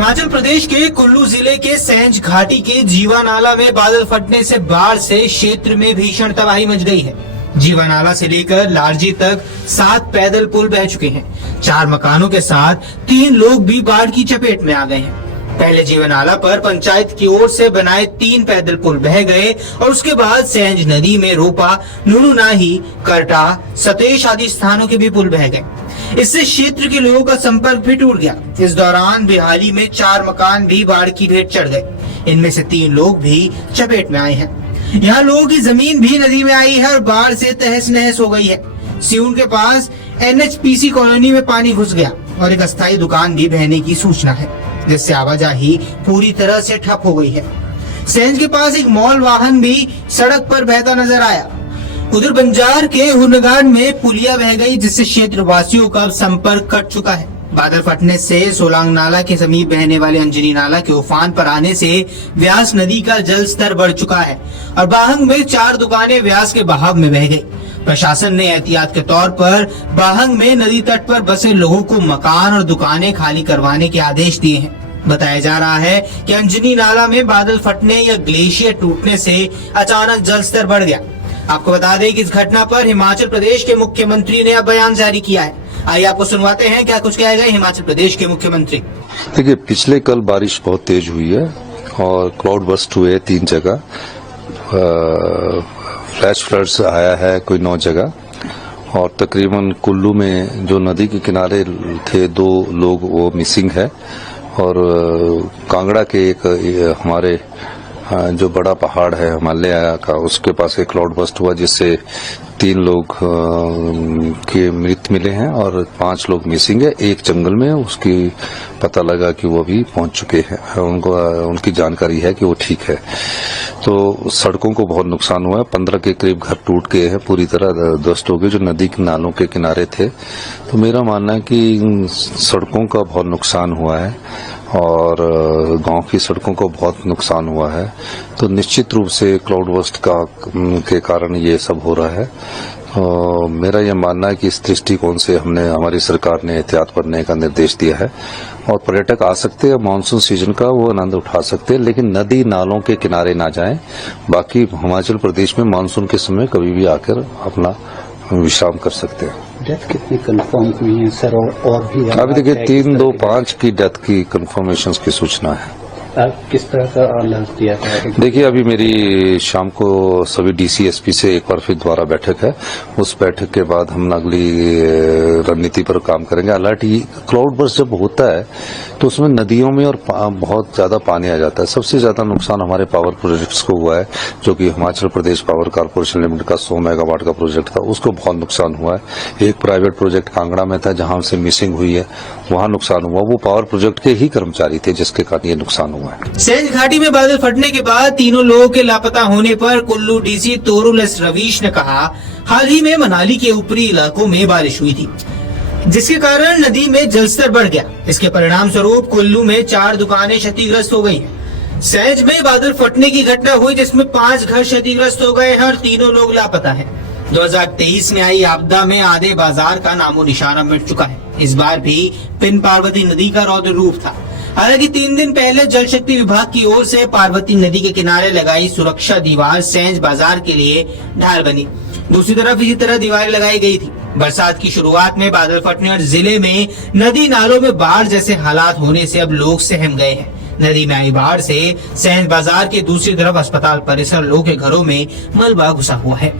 हिमाचल प्रदेश के कुल्लू जिले के सैंज घाटी के जीवा नाला में बादल फटने से बाढ़ से क्षेत्र में भीषण तबाही मच गई है। जीवा नाला से लेकर लारजी तक 7 पैदल पुल बह चुके हैं। 4 मकानों के साथ 3 लोग भी बाढ़ की चपेट में आ गए हैं। पहले जीवा नाला पर पंचायत की ओर से बनाए 3 पैदल पुल बह गए और उसके बाद सैंज नदी में रोपा, नुनुनाही, करटा, सतेश आदि स्थानों के भी पुल बह गए। इससे क्षेत्र के लोगों का संपर्क भी टूट गया। इस दौरान बिहाली में 4 मकान भी बाढ़ की भेंट चढ़ गए। इनमें से 3 लोग भी चपेट में आए हैं। यहाँ लोगों की जमीन भी नदी में आई है और बाढ़ से तहस नहस हो गई है। सियून के पास NHPC कॉलोनी में पानी घुस गया और एक अस्थायी दुकान भी बहने की सूचना है, जिससे आवाजाही पूरी तरह से ठप हो गई है। सैंज के पास एक मॉल वाहन भी सड़क पर बहता नजर आया। उधर बंजार के हुनगान में पुलिया बह गई, जिससे क्षेत्र वासियों का संपर्क कट चुका है। बादल फटने से सोलांग नाला के समीप बहने वाले अंजनी नाला के उफान पर आने से व्यास नदी का जल स्तर बढ़ चुका है और बाहंग में 4 दुकानें व्यास के बहाव में बह गई। प्रशासन ने एहतियात के तौर पर बाहंग में नदी तट पर बसे लोगों को मकान और दुकानें खाली करवाने के आदेश दिए हैं। बताया जा रहा है कि अंजनी नाला में बादल फटने या ग्लेशियर टूटने से अचानक जल स्तर बढ़ गया। आपको बता दें कि इस घटना पर हिमाचल प्रदेश के मुख्यमंत्री ने अब बयान जारी किया है। आइए आपको सुनवाते हैं क्या कुछ कह गए हिमाचल प्रदेश के मुख्यमंत्री। देखिए, पिछले कल बारिश बहुत तेज हुई है और क्लाउड बर्स्ट हुए 3 जगह, फ्लैश फ्लड्स आया है कोई 9 जगह, और तकरीबन कुल्लू में जो नदी के किनारे थे 2 लोग वो मिसिंग है, और कांगड़ा के एक हमारे जो बड़ा पहाड़ है हिमालय का, उसके पास एक क्लाउड बस्ट हुआ जिससे 3 लोग के मृत मिले हैं और 5 लोग मिसिंग है। एक जंगल में उसकी पता लगा कि वो भी पहुंच चुके हैं, उनकी जानकारी है कि वो ठीक है। तो सड़कों को बहुत नुकसान हुआ है। 15 के करीब घर टूट गए हैं, पूरी तरह ध्वस्त हो गए जो नदी के नालों के किनारे थे। तो मेरा मानना है कि सड़कों का बहुत नुकसान हुआ है और गांव की सड़कों को बहुत नुकसान हुआ है। तो निश्चित रूप से क्लाउड बस्ट के कारण ये सब हो रहा है। मेरा यह मानना है कि इस दृष्टिकोण से हमारी सरकार ने एहतियात बरतने का निर्देश दिया है और पर्यटक आ सकते हैं, मानसून सीजन का वो आनंद उठा सकते हैं, लेकिन नदी नालों के किनारे ना जाएं। बाकी हिमाचल प्रदेश में मानसून के समय कभी भी आकर अपना विश्राम कर सकते हैं। डेथ कितनी कंफर्म हुई है सर? और भी अभी देखिए 3, 2, 5 की डेथ की कंफर्मेशन की सूचना है। किस तरह का अलर्ट दिया था? देखिए, अभी मेरी शाम को सभी DCSP से एक बार फिर दोबारा बैठक है। उस बैठक के बाद हम अगली रणनीति पर काम करेंगे। अलर्ट क्लाउड बर्स्ट जब होता है तो उसमें नदियों में और बहुत ज्यादा पानी आ जाता है। सबसे ज्यादा नुकसान हमारे पावर प्रोजेक्ट्स को हुआ है, जो कि Himachal Pradesh power corporation limited का 100 मेगावाट का प्रोजेक्ट था, उसको बहुत नुकसान हुआ है। एक प्राइवेट प्रोजेक्ट कांगड़ा में था जहां से मिसिंग हुई है, वहां नुकसान हुआ। वो पावर प्रोजेक्ट के ही कर्मचारी थे जिसके कारण ये नुकसान हुआ है। सैंज घाटी में बादल फटने के बाद 3 लोगों के लापता होने पर कुल्लू DC तोरुल एस रवीश ने कहा, हाल ही में मनाली के ऊपरी इलाकों में बारिश हुई थी, जिसके कारण नदी में जलस्तर बढ़ गया। इसके परिणाम स्वरूप कुल्लू में 4 दुकानें क्षतिग्रस्त हो गई हैं। सैंज में बादल फटने की घटना हुई जिसमें 5 घर क्षतिग्रस्त हो गए हैं और 3 लोग लापता हैं। 2023 में आई आपदा में आधे बाजार का नामो निशाना मिट चुका है। इस बार भी पिन पार्वती नदी का रौद्र रूप था। हालांकि 3 दिन पहले जल शक्ति विभाग की ओर से पार्वती नदी के किनारे लगाई सुरक्षा दीवार सैंज बाजार के लिए ढाल बनी। दूसरी तरफ इसी तरह दीवारें लगाई गई थी। बरसात की शुरुआत में बादल फटने और जिले में नदी नालों में बाढ़ जैसे हालात होने से अब लोग सहम गए हैं। नदी में आई बाढ़ से सैंज बाजार के दूसरी तरफ अस्पताल परिसर लोगों के घरों में मलबा घुसा हुआ है।